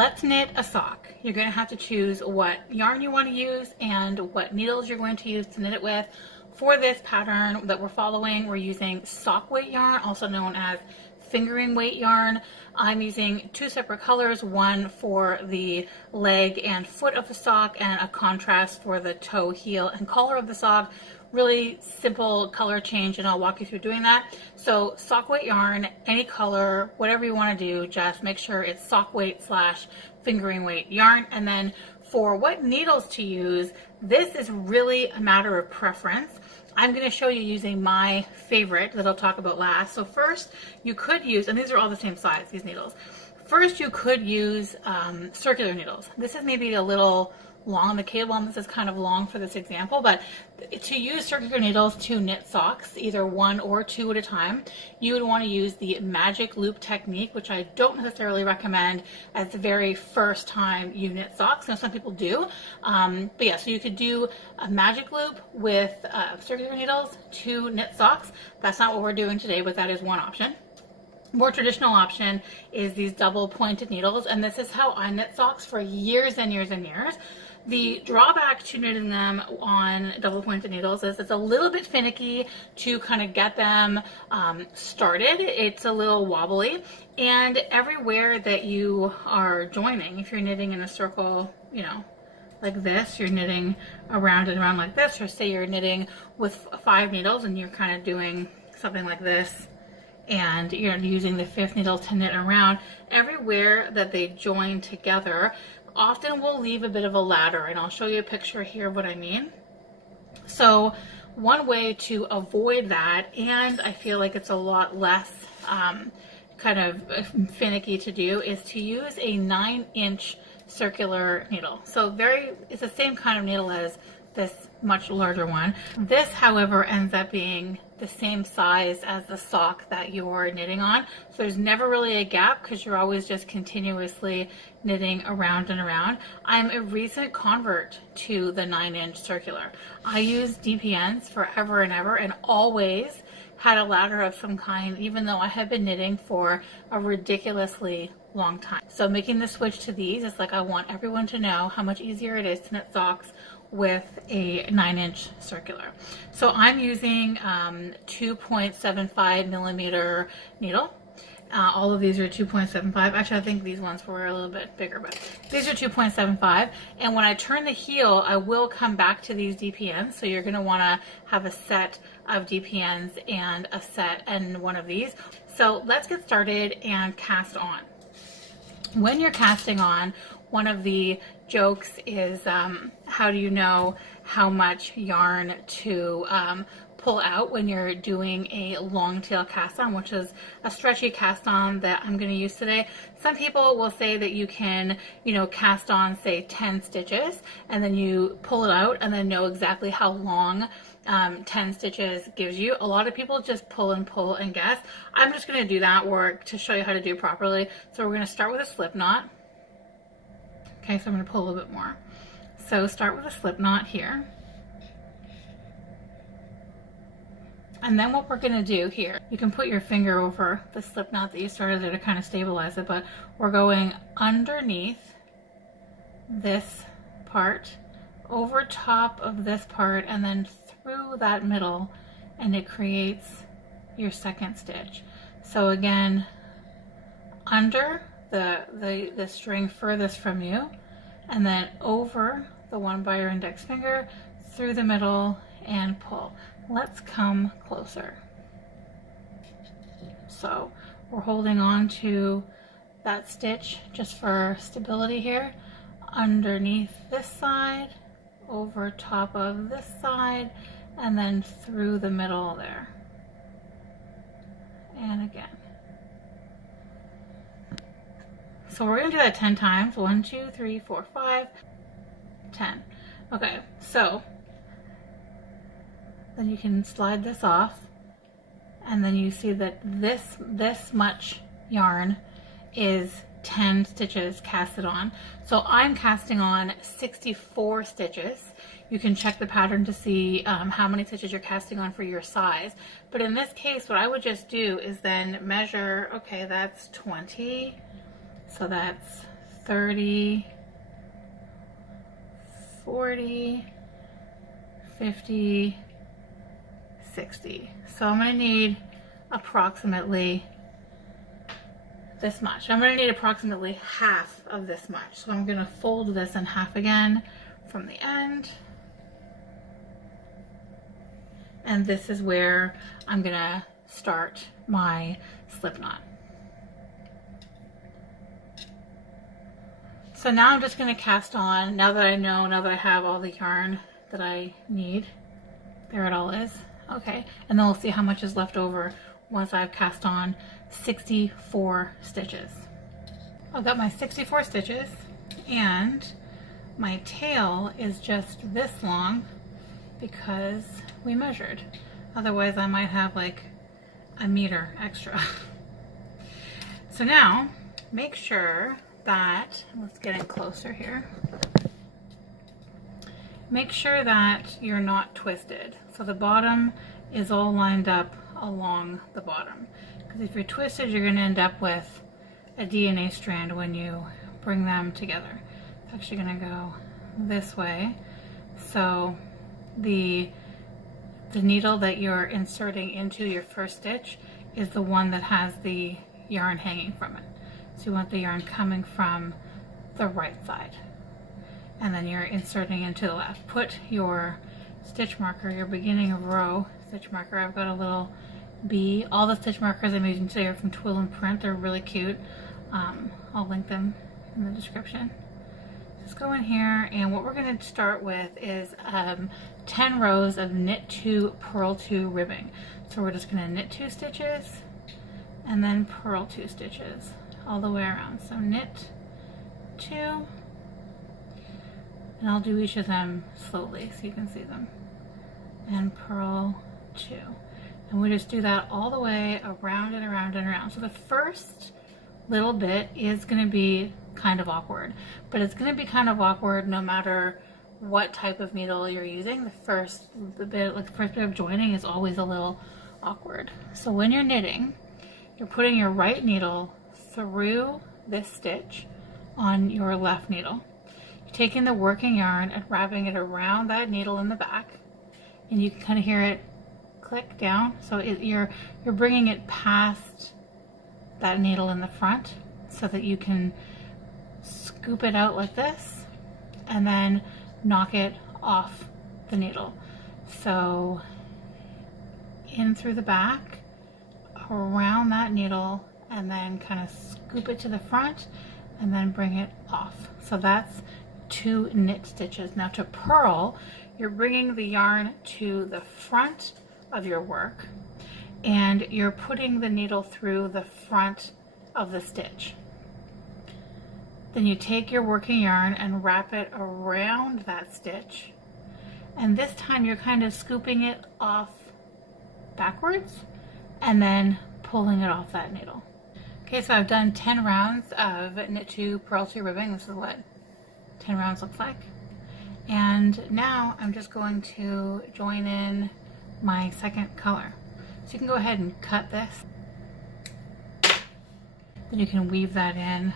let's knit a sock. You're going to have to choose what yarn you want to use and what needles you're going to use to knit it with. For this pattern that we're following, we're using sock weight yarn, also known as fingering weight yarn. I'm using two separate colors, one for the leg and foot of the sock and a contrast for the toe, heel, and collar of the sock. Really simple color change, and I'll walk you through doing that. So sock weight yarn, any color, whatever you want to do, just make sure it's sock weight / fingering weight yarn. And then for what needles to use, this is really a matter of preference. I'm going to show you using my favorite that I'll talk about last. So first you could use, and these are all the same size, these needles. First you could use circular needles. This is maybe a little long. The cable on this is kind of long for this example, but to use circular needles to knit socks, either one or two at a time, you would want to use the magic loop technique, which I don't necessarily recommend as the very first time you knit socks. Now some people do, but yeah, so you could do a magic loop with circular needles to knit socks. That's not what we're doing today, but that is one option. More traditional option is these double pointed needles, and this is how I knit socks for years and years and years. The drawback to knitting them on double pointed needles is it's a little bit finicky to kind of get them started. It's a little wobbly, and everywhere that you are joining, if you're knitting in a circle, you know, like this, you're knitting around and around like this, or say you're knitting with 5 needles and you're kind of doing something like this, and you're using the 5th needle to knit around, everywhere that they join together often will leave a bit of a ladder, and I'll show you a picture here of what I mean. So one way to avoid that, and I feel like it's a lot less kind of finicky to do, is to use a 9-inch circular needle. So it's the same kind of needle as this much larger one. This, however, ends up being the same size as the sock that you're knitting on. So there's never really a gap because you're always just continuously knitting around and around. I'm a recent convert to the 9-inch circular. I used DPNs forever and ever and always had a ladder of some kind, even though I had been knitting for a ridiculously long time. So making the switch to these is like, I want everyone to know how much easier it is to knit socks with a 9-inch circular. So I'm using 2.75 millimeter needle. All of these are 2.75. Actually, I think these ones were a little bit bigger, but these are 2.75. And when I turn the heel, I will come back to these DPNs. So you're going to want to have a set of DPNs and a set and one of these. So let's get started and cast on. When you're casting on, one of the jokes is how do you know how much yarn to pull out when you're doing a long tail cast on, which is a stretchy cast on that I'm going to use today. Some people will say that you can, you know, cast on say 10 stitches and then you pull it out and then know exactly how long 10 stitches gives you. A lot of people just pull and guess. I'm just going to do that work to show you how to do it properly. So we're going to start with a slip knot. Okay, so I'm going to pull a little bit more. So start with a slip knot here. And then what we're going to do here, you can put your finger over the slip knot that you started there to kind of stabilize it, but we're going underneath this part, over top of this part, and then through that middle, and it creates your second stitch. So again, under the string furthest from you, and then over the one by your index finger, through the middle, and pull. Let's come closer. So we're holding on to that stitch just for stability here, underneath this side, over top of this side, and then through the middle there. And again. So we're going to do that 10 times. 1, 2, 3, 4, 5, 10. Okay, so then you can slide this off, and then you see that this much yarn is 10 stitches casted on. So I'm casting on 64 stitches. You can check the pattern to see how many stitches you're casting on for your size. But in this case, what I would just do is then measure, okay, that's 20, so that's 30, 40, 50, 60. So I'm going to need approximately this much. I'm going to need approximately half of this much. So I'm going to fold this in half again from the end. And this is where I'm going to start my slip knot. So now I'm just going to cast on, now that I have all the yarn that I need. There it all is. Okay, and then we'll see how much is left over once I've cast on 64 stitches. I've got my 64 stitches, and my tail is just this long because we measured. Otherwise I might have like a meter extra. So now make sure that, let's get in closer here. Make sure that you're not twisted. So the bottom is all lined up along the bottom. Because if you're twisted, you're going to end up with a DNA strand when you bring them together. It's actually going to go this way. So the needle that you're inserting into your first stitch is the one that has the yarn hanging from it. So you want the yarn coming from the right side. And then you're inserting into the left. Put your stitch marker, your beginning of row stitch marker. I've got a little bee. All the stitch markers I'm using today are from Twill and Print. They're really cute. I'll link them in the description. Just go in here, and what we're going to start with is 10 rows of knit 2, purl 2 ribbing. So we're just going to knit 2 stitches and then purl 2 stitches all the way around. So knit 2, and I'll do each of them slowly so you can see them, and purl 2. And we just do that all the way around and around and around. So the first little bit is going to be kind of awkward, but it's going to be kind of awkward no matter what type of needle you're using. The first bit of joining is always a little awkward. So when you're knitting, you're putting your right needle through this stitch on your left needle. You're taking the working yarn and wrapping it around that needle in the back, and you can kind of hear it click down. So you're bringing it past that needle in the front so that you can scoop it out like this and then knock it off the needle. So in through the back, around that needle, and then kind of scoop it to the front and then bring it off. So that's 2 knit stitches. Now to purl, you're bringing the yarn to the front of your work and you're putting the needle through the front of the stitch. Then you take your working yarn and wrap it around that stitch, and this time you're kind of scooping it off backwards and then pulling it off that needle. Okay, so I've done 10 rounds of knit 2, purl 2 ribbing. This is what 10 rounds looks like. And now I'm just going to join in my second color. So you can go ahead and cut this. Then you can weave that in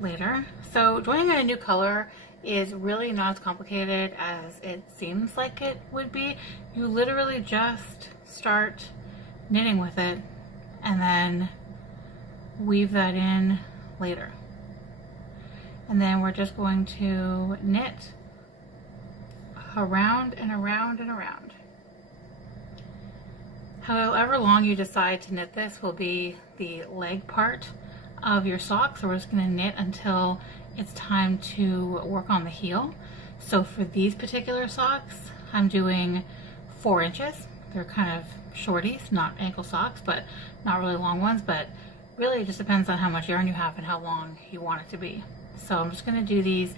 later. So joining in a new color is really not as complicated as it seems like it would be. You literally just start knitting with it and then weave that in later. And then we're just going to knit around and around and around. However long you decide to knit this will be the leg part of your sock. So we're just going to knit until it's time to work on the heel. So for these particular socks, I'm doing 4 inches. They're kind of shorties, not ankle socks, but not really long ones, but really it just depends on how much yarn you have and how long you want it to be. So I'm just going to do these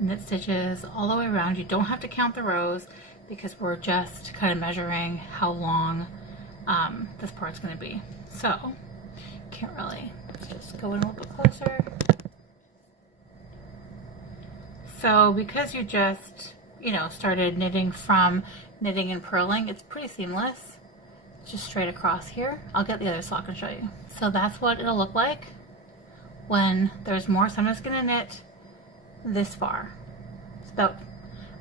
knit stitches all the way around. You don't have to count the rows because we're just kind of measuring how long this part's going to be. So can't really, let's just go in a little bit closer. So because you just, started knitting from knitting and purling, it's pretty seamless. Just straight across here. I'll get the other sock and show you. So that's what it'll look like when there's more. So I'm just going to knit this far. It's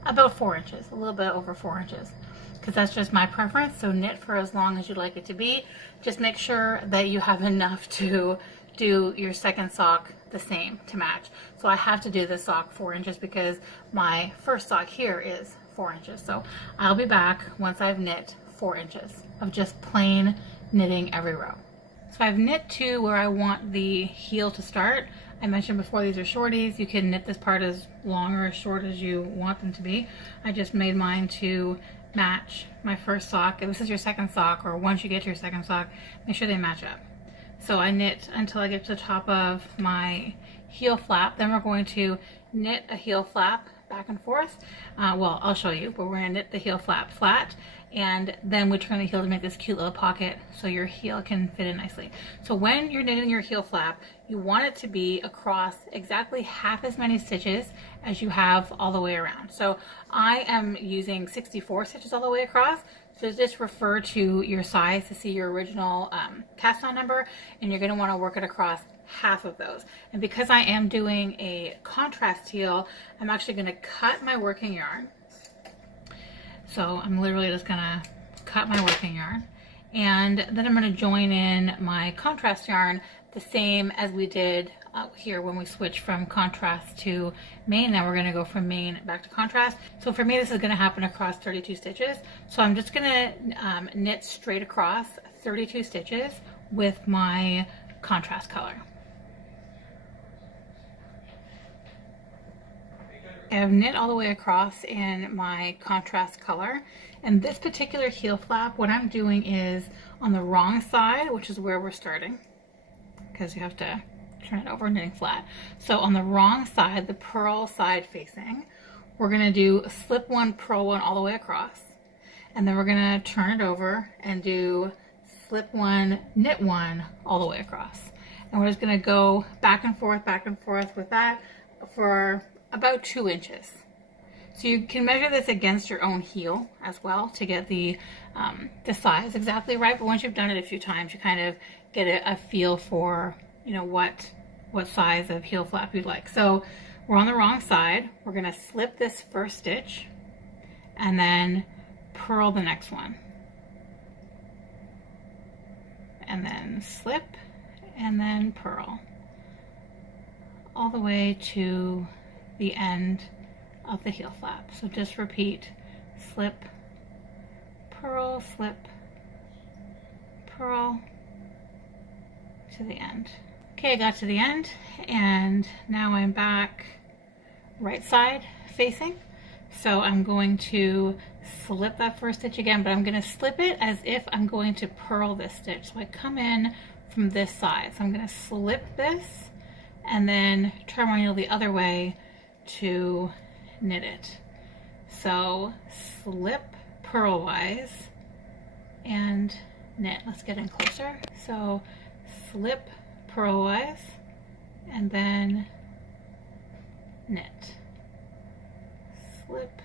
about 4 inches, a little bit over 4 inches, because that's just my preference. So knit for as long as you'd like it to be. Just make sure that you have enough to do your second sock the same to match. So I have to do this sock 4 inches because my first sock here is 4 inches. So I'll be back once I've knit 4 inches of just plain knitting every row. So I've knit to where I want the heel to start. I mentioned before, these are shorties. You can knit this part as long or as short as you want them to be. I just made mine to match my first sock. If this is your second sock, or once you get to your second sock, make sure they match up. So I knit until I get to the top of my heel flap. Then we're going to knit a heel flap back and forth. Well, I'll show you, but we're going to knit the heel flap flat, and then we turn the heel to make this cute little pocket so your heel can fit in nicely. So when you're knitting your heel flap, you want it to be across exactly half as many stitches as you have all the way around. So I am using 64 stitches all the way across. So just refer to your size to see your original cast on number, and you're going to want to work it across half of those. And because I am doing a contrast heel, I'm actually going to cut my working yarn. So I'm literally just going to cut my working yarn, and then I'm going to join in my contrast yarn the same as we did here when we switched from contrast to main. Now we're going to go from main back to contrast. So for me, this is going to happen across 32 stitches. So I'm just going to knit straight across 32 stitches with my contrast color. I've knit all the way across in my contrast color, and this particular heel flap, what I'm doing is on the wrong side, which is where we're starting, because you have to turn it over, knitting flat. So on the wrong side, the purl side facing, we're going to do slip one, purl one all the way across, and then we're going to turn it over and do slip one, knit one all the way across. And we're just going to go back and forth with that for about 2 inches. So you can measure this against your own heel as well to get the size exactly right. But once you've done it a few times, you kind of get a feel for, you know, what size of heel flap you'd like. So we're on the wrong side. We're going to slip this first stitch and then purl the next one, and then slip and then purl all the way to the end of the heel flap. So just repeat, slip, purl, to the end. Okay, I got to the end, and now I'm back right side facing. So I'm going to slip that first stitch again, but I'm going to slip it as if I'm going to purl this stitch. So I come in from this side. So I'm going to slip this and then turn my needle the other way to knit it. So slip purlwise and knit. Let's get in closer. So slip purlwise and then knit. Slip,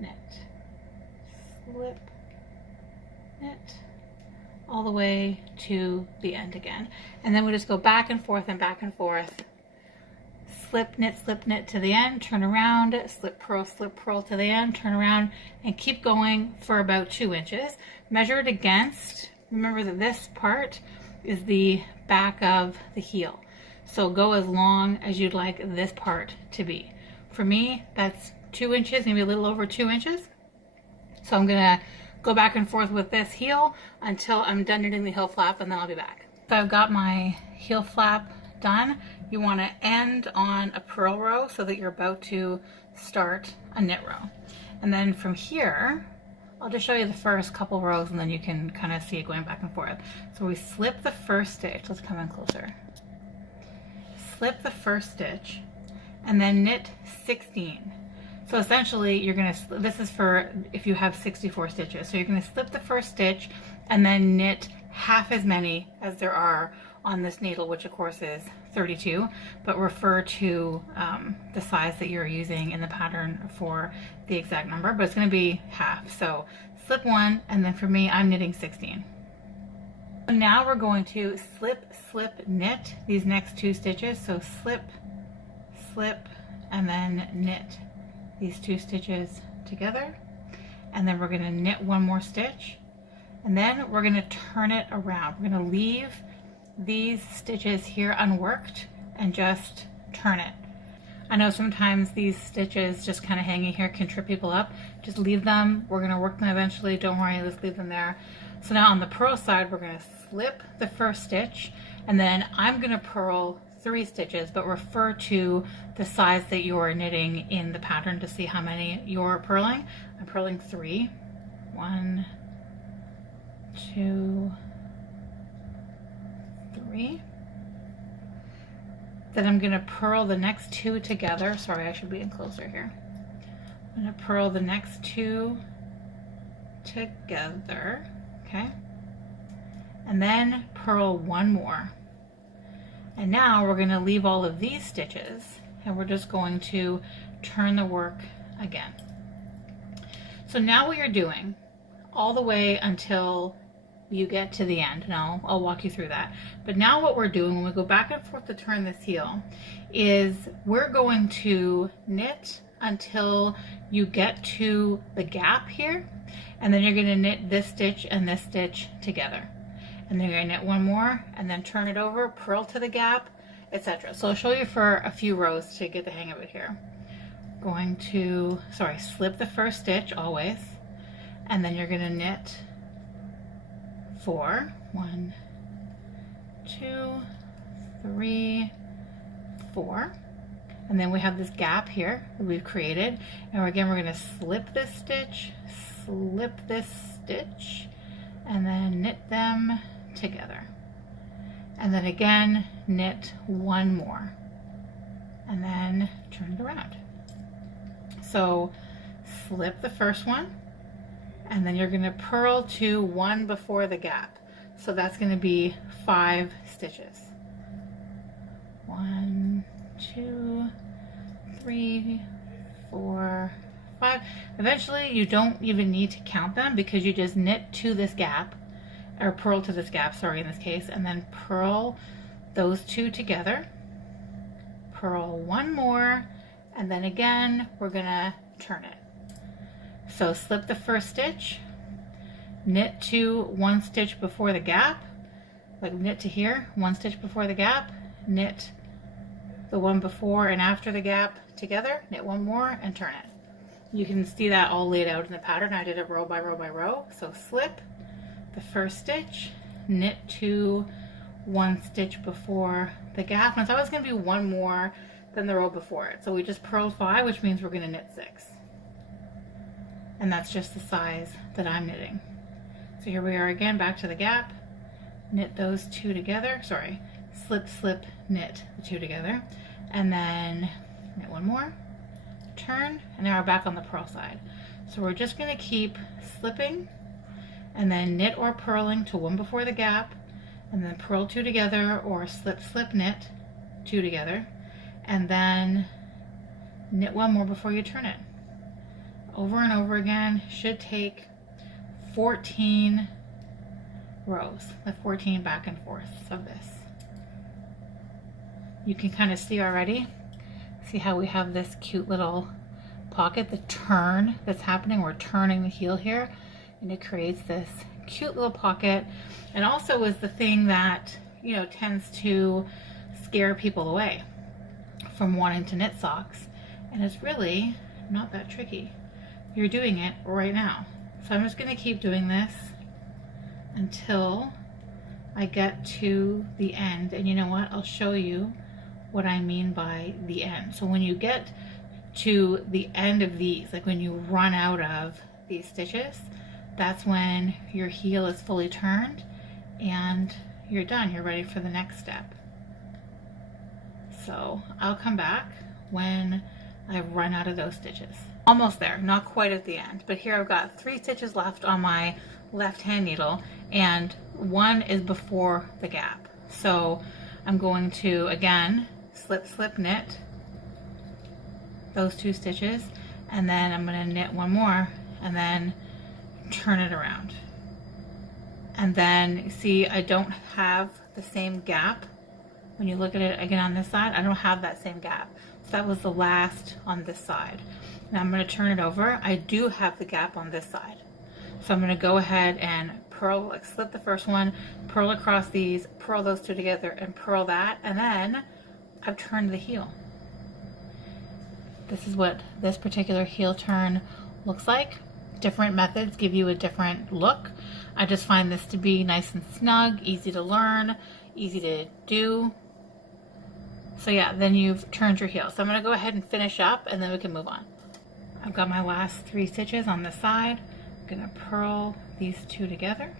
knit, slip, knit, all the way to the end again. And then we just go back and forth and back and forth. Slip, knit to the end, turn around, slip, purl to the end, turn around, and keep going for about 2 inches. Measure it against, remember that this part is the back of the heel. So go as long as you'd like this part to be. For me, that's 2 inches, maybe a little over 2 inches. So I'm gonna go back and forth with this heel until I'm done knitting the heel flap, and then I'll be back. So I've got my heel flap done. You want to end on a purl row so that you're about to start a knit row. And then from here, I'll just show you the first couple rows, and then you can kind of see it going back and forth. So we slip the first stitch. Let's come in closer. Slip the first stitch and then knit 16. So essentially you're going to, this is for if you have 64 stitches. So you're going to slip the first stitch and then knit half as many as there are on this needle, which of course is 32, but refer to the size that you're using in the pattern for the exact number, but it's going to be half. So slip one, and then for me, I'm knitting 16. Now we're going to slip, slip, knit these next 2 stitches. So slip, slip, and then knit these 2 stitches together. And then we're going to knit 1 more stitch. And then we're going to turn it around. We're going to leave these stitches here unworked and just turn it. I know sometimes these stitches just kind of hanging here can trip people up. Just leave them. We're going to work them eventually. Don't worry, just leave them there. So now on the purl side, we're going to slip the first stitch, and then I'm going to purl 3 stitches, but refer to the size that you're knitting in the pattern to see how many you're purling. I'm purling 3. 1, 2, 3. Then I'm going to purl the next 2 together. Sorry, I should be in closer here. I'm going to purl the next 2 together. Okay, and then purl 1 more. And now we're going to leave all of these stitches and we're just going to turn the work again. So now what you're doing all the way until you get to the end, and I'll walk you through that. But now what we're doing when we go back and forth to turn this heel is we're going to knit until you get to the gap here, and then you're going to knit this stitch and this stitch together, and then you're going to knit 1 more and then turn it over, purl to the gap, etc. So I'll show you for a few rows to get the hang of it here. Going to, slip the first stitch always, and then you're going to knit 4. 1, 2, 3, 4. And then we have this gap here that we've created, and again we're going to slip this stitch, and then knit them together, and then again knit 1 more and then turn it around. So slip the first one, and then you're going to purl to 1 before the gap, so that's going to be 5 stitches. 1, 2, 3, 4, 5. Eventually you don't even need to count them because you just knit to this gap, or purl to this gap, sorry, in this case, and then purl those 2 together, purl 1 more, and then again we're gonna turn it. So slip the first stitch, knit to 1 stitch before the gap, like knit to here, 1 stitch before the gap, knit the one before and after the gap together, knit 1 more and turn it. You can see that all laid out in the pattern. I did it row by row by row. So slip the first stitch, knit to 1 stitch before the gap, and it's always going to be 1 more than the row before it. So we just purled 5, which means we're going to knit 6, and that's just the size that I'm knitting. So here we are again, back to the gap, knit those 2 together, slip, slip, knit the 2 together, and then knit 1 more, turn, and now we're back on the purl side. So we're just going to keep slipping and then knit or purling to 1 before the gap, and then purl 2 together, or slip, slip, knit 2 together, and then knit 1 more before you turn it. Over and over again. Should take 14 rows, like 14 back and forth of this. You can kind of see already, see how we have this cute little pocket, the turn that's happening. We're turning the heel here, and it creates this cute little pocket, and also is the thing that, you know, tends to scare people away from wanting to knit socks, and it's really not that tricky. You're doing it right now. So I'm just going to keep doing this until I get to the end, and you know what, I'll show you what I mean by the end. So when you get to the end of these, like when you run out of these stitches, that's when your heel is fully turned and you're done. You're ready for the next step. So I'll come back when I run out of those stitches. Almost there, not quite at the end, but here I've got 3 stitches left on my left hand needle, and 1 is before the gap. So I'm going to, again, slip, slip, knit those 2 stitches, and then I'm going to knit 1 more and then turn it around. And then see, I don't have the same gap. When you look at it again on this side, I don't have that same gap. So that was the last on this side. Now I'm going to turn it over. I do have the gap on this side. So I'm going to go ahead and purl, like slip the first one, purl across these, purl those two together, and purl that, and then I've turned the heel. This is what this particular heel turn looks like. Different methods give you a different look. I just find this to be nice and snug, easy to learn, easy to do. So yeah, then you've turned your heel. So I'm going to go ahead and finish up, and then we can move on. I've got my last 3 stitches on the side. I'm going to purl these two together,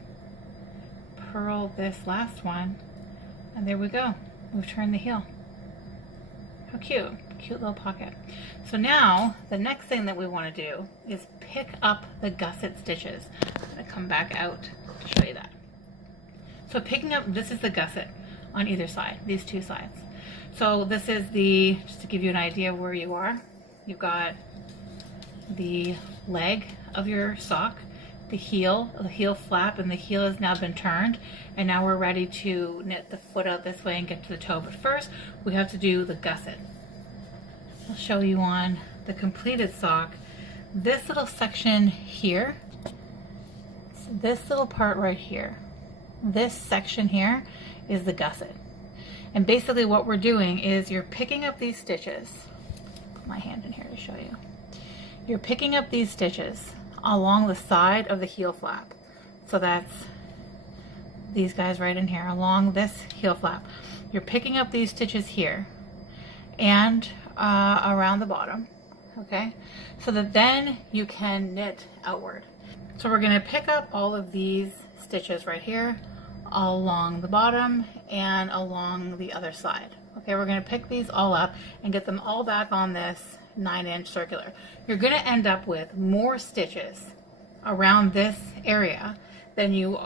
purl this last one, and there we go. We've turned the heel. How cute. Cute little pocket. So now the next thing that we want to do is pick up the gusset stitches. I'm going to come back out to show you that. So picking up, this is the gusset on either side, these two sides. So this is the, just to give you an idea of where you are, you've got the leg of your sock, the heel flap, and the heel has now been turned, and now we're ready to knit the foot out this way and get to the toe. But first we have to do the gusset. I'll show you on the completed sock. This little section here, so this little part right here, this section here is the gusset. And basically what we're doing is you're picking up these stitches. Put my hand in here to show you. You're picking up these stitches along the side of the heel flap. So that's these guys right in here, along this heel flap. You're picking up these stitches here and around the bottom, okay? So that then you can knit outward. So we're gonna pick up all of these stitches right here, all along the bottom and along the other side. Okay, we're gonna pick these all up and get them all back on this 9-inch circular. You're gonna end up with more stitches around this area than you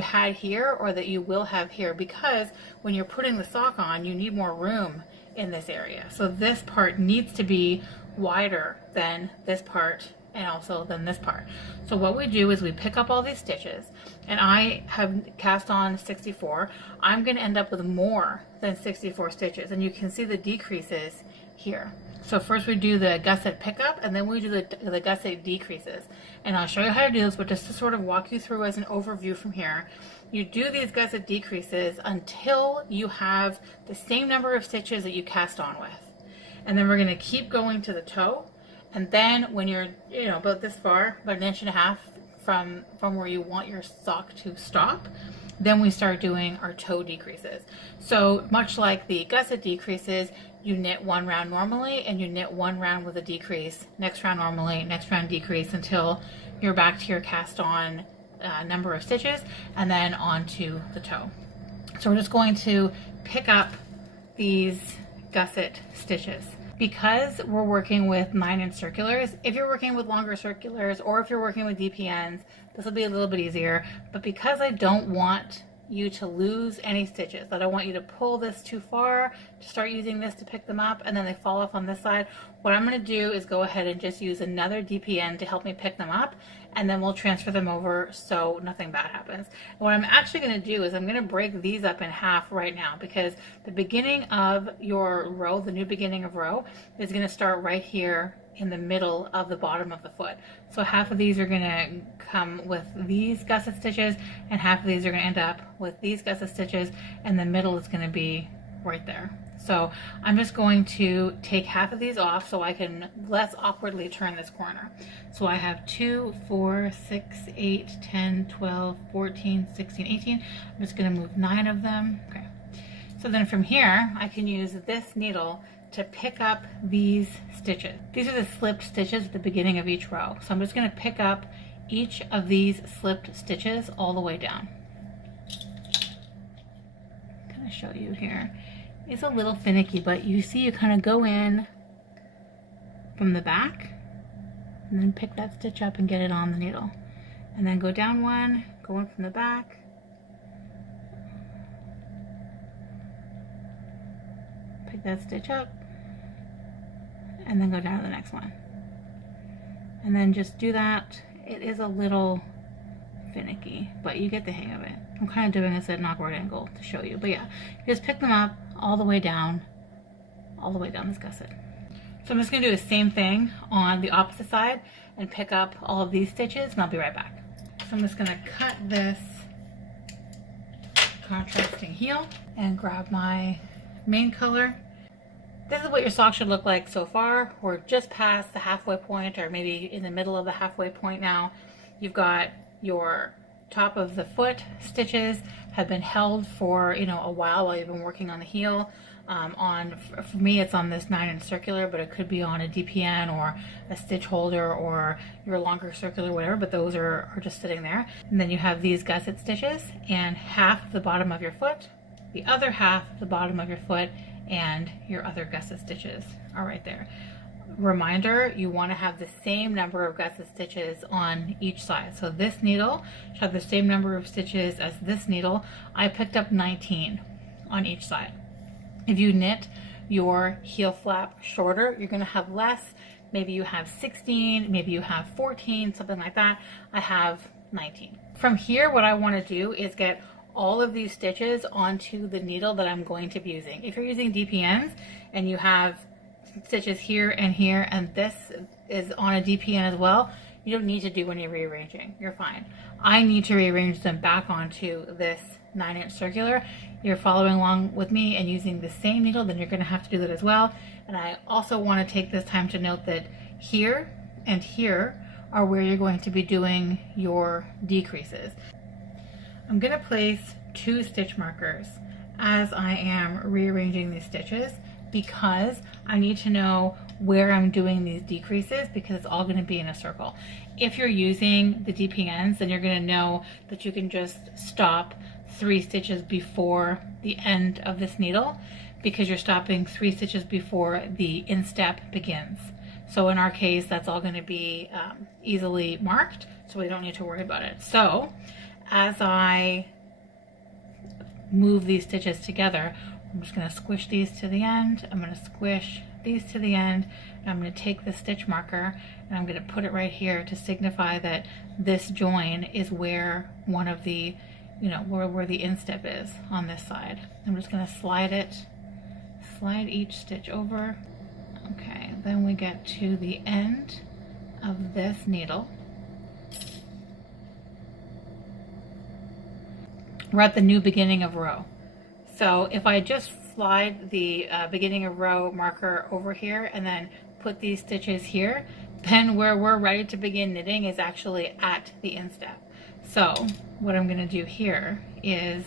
had here, or that you will have here, because when you're putting the sock on, you need more room in this area. So this part needs to be wider than this part, and also than this part. So what we do is we pick up all these stitches, and I have cast on 64. I'm going to end up with more than 64 stitches, and you can see the decreases here. So first we do the gusset pickup, and then we do the gusset decreases. And I'll show you how to do this, but just to sort of walk you through as an overview from here, you do these gusset decreases until you have the same number of stitches that you cast on with. And then we're going to keep going to the toe. And then when you're, about this far, about 1.5 inches from where you want your sock to stop, then we start doing our toe decreases. So much like the gusset decreases, you knit 1 round normally, and you knit 1 round with a decrease, next round normally, next round decrease, until you're back to your cast on number of stitches, and then onto the toe. So we're just going to pick up these gusset stitches. Because we're working with 9-inch circulars, if you're working with longer circulars, or if you're working with DPNs, this will be a little bit easier. But because I don't want you to lose any stitches, I don't want you to pull this too far to start using this to pick them up and then they fall off on this side, what I'm going to do is go ahead and just use another DPN to help me pick them up, and then we'll transfer them over so nothing bad happens. And what I'm actually going to do is I'm going to break these up in half right now, because the beginning of your row, the new beginning of row, is going to start right here in the middle of the bottom of the foot. So half of these are going to come with these gusset stitches, and half of these are going to end up with these gusset stitches, and the middle is going to be right there. So I'm just going to take half of these off so I can less awkwardly turn this corner. So I have 2, 4, 6, 8, 10, 12, 14, 16, 18. I'm just going to move 9 of them. Okay. So then from here, I can use this needle to pick up these stitches. These are the slipped stitches at the beginning of each row. So I'm just going to pick up each of these slipped stitches all the way down. I'm going to show you here. It's a little finicky, but you see you kind of go in from the back and then pick that stitch up and get it on the needle. And then go down one, go in from the back, pick that stitch up, and then go down to the next one. And then just do that. It is a little finicky, but you get the hang of it. I'm kind of doing this at an awkward angle to show you, but yeah, you just pick them up all the way down this gusset. So I'm just going to do the same thing on the opposite side and pick up all of these stitches, and I'll be right back. So I'm just going to cut this contrasting heel and grab my main color. This is what your sock should look like so far. We're just past the halfway point, or maybe in the middle of the halfway point now. You've got your top of the foot stitches have been held for, you know, a while you've been working on the heel. For me, it's on this 9-inch circular, but it could be on a DPN or a stitch holder or your longer circular, whatever, but those are just sitting there. And then you have these gusset stitches, and half of the bottom of your foot, the other half of the bottom of your foot, and your other gusset stitches are right there. Reminder, you want to have the same number of gusset stitches on each side. So this needle should have the same number of stitches as this needle. I picked up 19 on each side. If you knit your heel flap shorter, you're going to have less. Maybe you have 16, maybe you have 14, something like that. I have 19. From here, what I want to do is get all of these stitches onto the needle that I'm going to be using. If you're using DPNs and you have stitches here, and this is on a DPN as well, you don't need to do any rearranging. You're fine. I need to rearrange them back onto this 9-inch circular. You're following along with me and using the same needle, then you're going to have to do that as well. And I also want to take this time to note that here and here are where you're going to be doing your decreases. I'm going to place 2 stitch markers as I am rearranging these stitches, because I need to know where I'm doing these decreases, because it's all going to be in a circle. If you're using the DPNs, then you're going to know that you can just stop 3 stitches before the end of this needle, because you're stopping 3 stitches before the instep begins. So in our case, that's all going to be easily marked, so we don't need to worry about it. So as I move these stitches together, I'm just going to squish these to the end, I'm going to squish these to the end, and I'm going to take the stitch marker and I'm going to put it right here to signify that this join is where one of the, you know, where the instep is on this side. I'm just going to slide each stitch over. Okay, then we get to the end of this needle. We're at the new beginning of row. So if I just slide the beginning of row marker over here and then put these stitches here, then where we're ready to begin knitting is actually at the instep. So what I'm going to do here is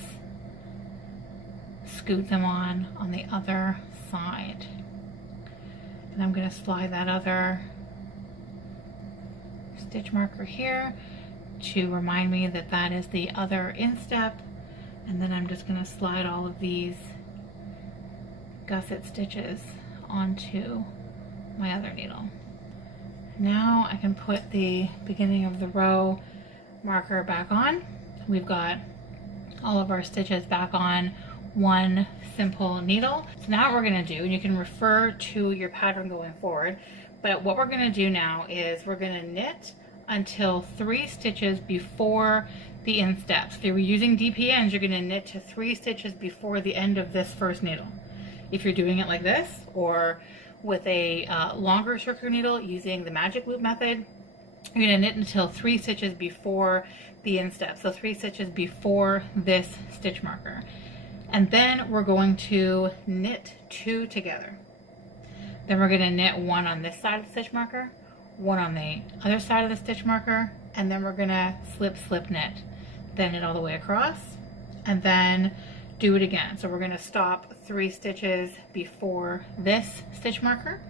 scoot them on the other side. And I'm going to slide that other stitch marker here to remind me that that is the other instep. And then I'm just going to slide all of these gusset stitches onto my other needle. Now I can put the beginning of the row marker back on. We've got all of our stitches back on one simple needle. So now what we're going to do, and you can refer to your pattern going forward, but what we're going to do now is we're going to knit until 3 stitches before the instep. So if you're using DPNs, you're going to knit to 3 stitches before the end of this first needle. If you're doing it like this, or with a longer circular needle using the magic loop method, you're going to knit until 3 stitches before the instep. So 3 stitches before this stitch marker. And then we're going to knit 2 together. Then we're going to knit 1 on this side of the stitch marker, 1 on the other side of the stitch marker, and then we're going to slip, slip, knit. Then knit all the way across, and then do it again. So we're going to stop 3 stitches before this stitch marker,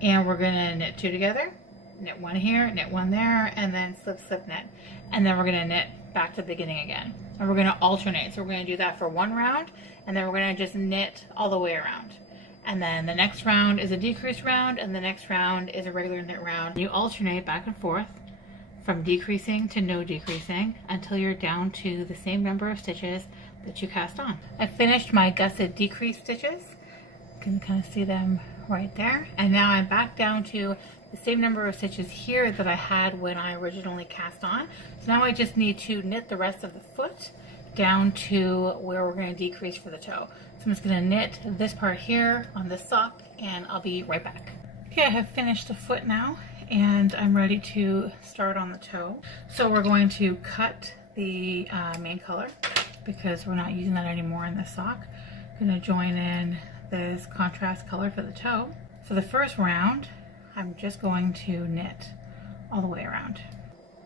and we're going to knit 2 together, knit 1 here, knit 1 there, and then slip, slip, knit. And then we're going to knit back to the beginning again. And we're going to alternate. So we're going to do that for 1 round, and then we're going to just knit all the way around. And then the next round is a decrease round, and the next round is a regular knit round. You alternate back and forth from decreasing to no decreasing until you're down to the same number of stitches that you cast on. I finished my gusset decrease stitches. You can kind of see them right there. And now I'm back down to the same number of stitches here that I had when I originally cast on. So now I just need to knit the rest of the foot down to where we're going to decrease for the toe. So I'm just going to knit this part here on this sock, and I'll be right back. Okay, I have finished the foot now, and I'm ready to start on the toe. So we're going to cut the main color because we're not using that anymore in this sock. I'm going to join in this contrast color for the toe. For the first round, I'm just going to knit all the way around.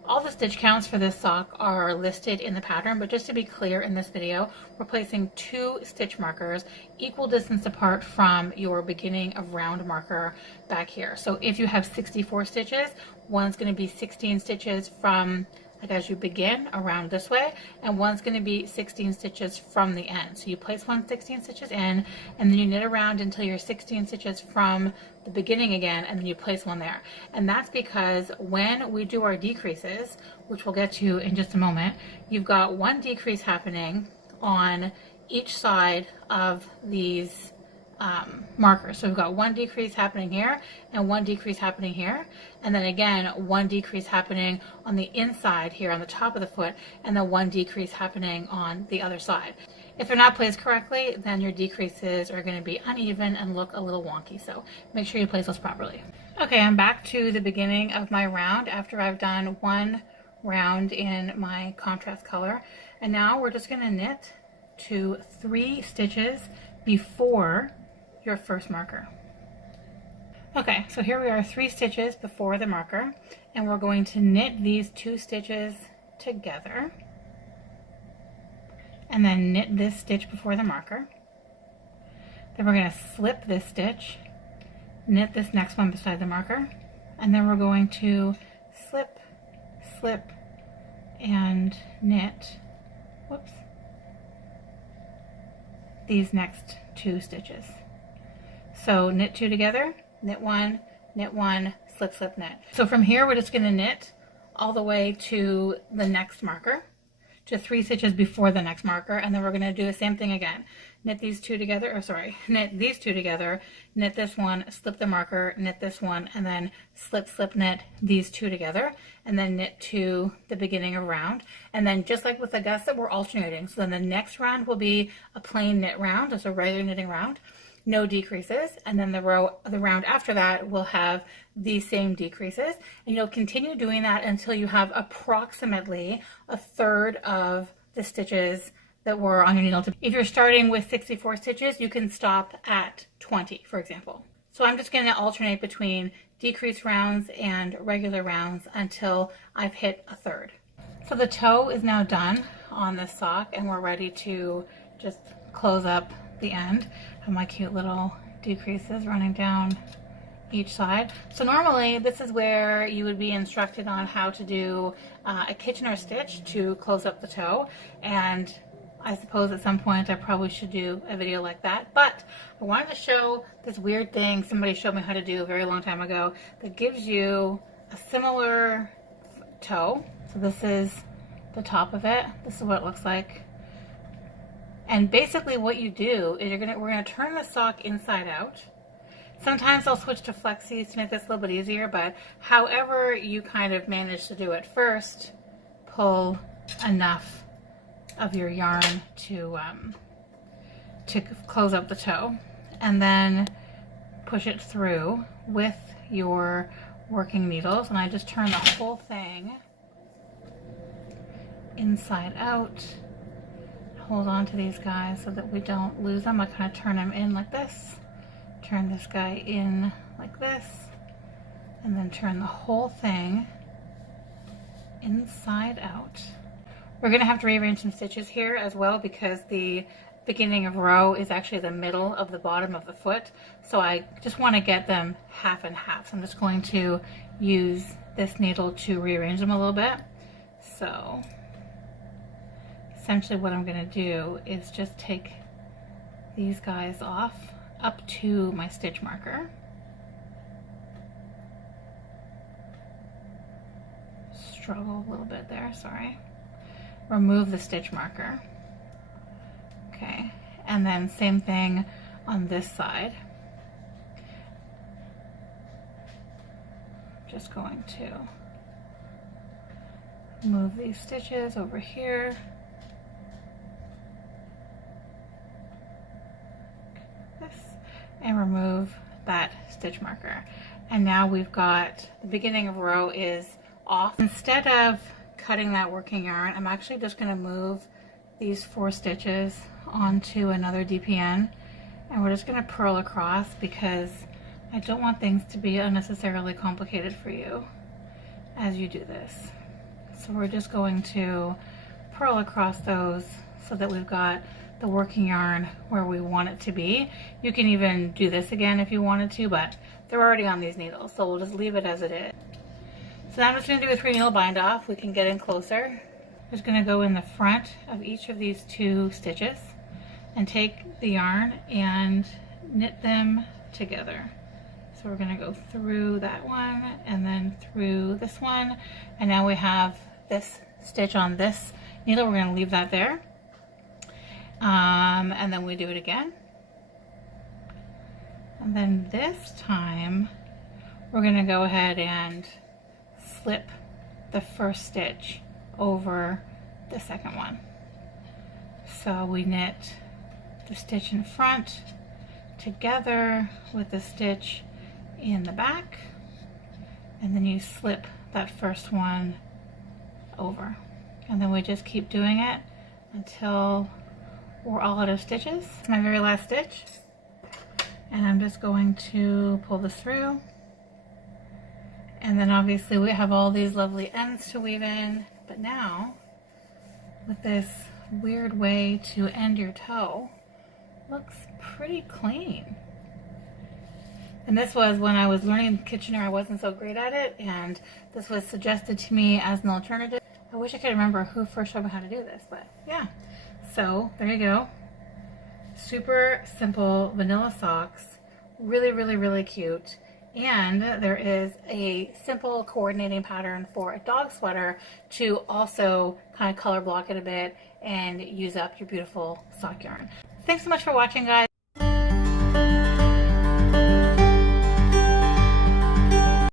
All the stitch counts for this sock are listed in the pattern, but just to be clear in this video, we're placing 2 stitch markers equal distance apart from your beginning of round marker back here. So if you have 64 stitches, one's going to be 16 stitches from like as you begin around this way, and one's going to be 16 stitches from the end. So you place 16 stitches in, and then you knit around until you're 16 stitches from the beginning again, and then you place one there. And that's because when we do our decreases, which we'll get to in just a moment, you've got one decrease happening on each side of these markers. So we've got one decrease happening here and one decrease happening here, and then again one decrease happening on the inside here on the top of the foot, and then one decrease happening on the other side. If they're not placed correctly, then your decreases are going to be uneven and look a little wonky, so make sure you place those properly. Okay, I'm back to the beginning of my round after I've done one round in my contrast color, and now we're just going to knit to 3 stitches before your first marker. Okay, so here we are 3 stitches before the marker, and we're going to knit these 2 stitches together, and then knit this stitch before the marker. Then we're going to slip this stitch, knit this next one beside the marker, and then we're going to slip, slip, and knit, whoops, these next 2 stitches. So knit 2 together, knit 1, slip, slip, knit. So from here we're just going to knit all the way to the next marker, to 3 stitches before the next marker, and then we're going to do the same thing again. Knit these 2 together, or sorry, knit these 2 together, knit this one, slip the marker, knit this one, and then slip, slip, knit these 2 together, and then knit to the beginning of round. And then just like with the gusset, we're alternating. So then the next round will be a plain knit round, just a regular knitting round, no decreases, and then the round after that will have the same decreases, and you'll continue doing that until you have approximately a third of the stitches that were on your needle. If you're starting with 64 stitches, you can stop at 20, for example. So I'm just going to alternate between decrease rounds and regular rounds until I've hit a third. So the toe is now done on this sock, and we're ready to just close up the end. I have my cute little decreases running down each side. So normally this is where you would be instructed on how to do a Kitchener stitch to close up the toe, and I suppose at some point I probably should do a video like that, but I wanted to show this weird thing somebody showed me how to do a very long time ago that gives you a similar toe. So this is the top of it. This is what it looks like. And basically what you do is we're gonna turn the sock inside out. Sometimes I'll switch to flexies to make this a little bit easier, but however you kind of manage to do it, first pull enough of your yarn to close up the toe, and then push it through with your working needles. And I just turn the whole thing inside out. Hold on to these guys so that we don't lose them. I kind of turn them in like this, turn this guy in like this, and then turn the whole thing inside out. We're going to have to rearrange some stitches here as well because the beginning of row is actually the middle of the bottom of the foot. So I just want to get them half and half. So I'm just going to use this needle to rearrange them a little bit. So essentially what I'm going to do is just take these guys off up to my stitch marker. Struggle a little bit there, sorry. Remove the stitch marker. Okay, and then same thing on this side. just going to move these stitches over here. And remove that stitch marker. And now we've got the beginning of row is off. Instead of cutting that working yarn, I'm actually just going to move these 4 stitches onto another DPN, and we're just going to purl across because I don't want things to be unnecessarily complicated for you as you do this. So we're just going to purl across those so that we've got the working yarn where we want it to be. You can even do this again if you wanted to, but they're already on these needles, so we'll just leave it as it is. So now I'm just going to do a 3 needle bind off. We can get in closer. I'm just going to go in the front of each of these 2 stitches and take the yarn and knit them together. So we're going to go through that one and then through this one, and now we have this stitch on this needle. We're going to leave that there. And then we do it again. And then this time we're going to go ahead and slip the first stitch over the second one. So we knit the stitch in front together with the stitch in the back, and then you slip that first one over. And then we just keep doing it until we're all out of stitches. It's my very last stitch, and I'm just going to pull this through, and then obviously we have all these lovely ends to weave in, but now with this weird way to end your toe, looks pretty clean. And this was when I was learning Kitchener. I wasn't so great at it, and this was suggested to me as an alternative. I wish I could remember who first showed me how to do this, but yeah. So there you go. Super simple vanilla socks. Really, really, really cute. And there is a simple coordinating pattern for a dog sweater to also kind of color block it a bit and use up your beautiful sock yarn. Thanks so much for watching, guys.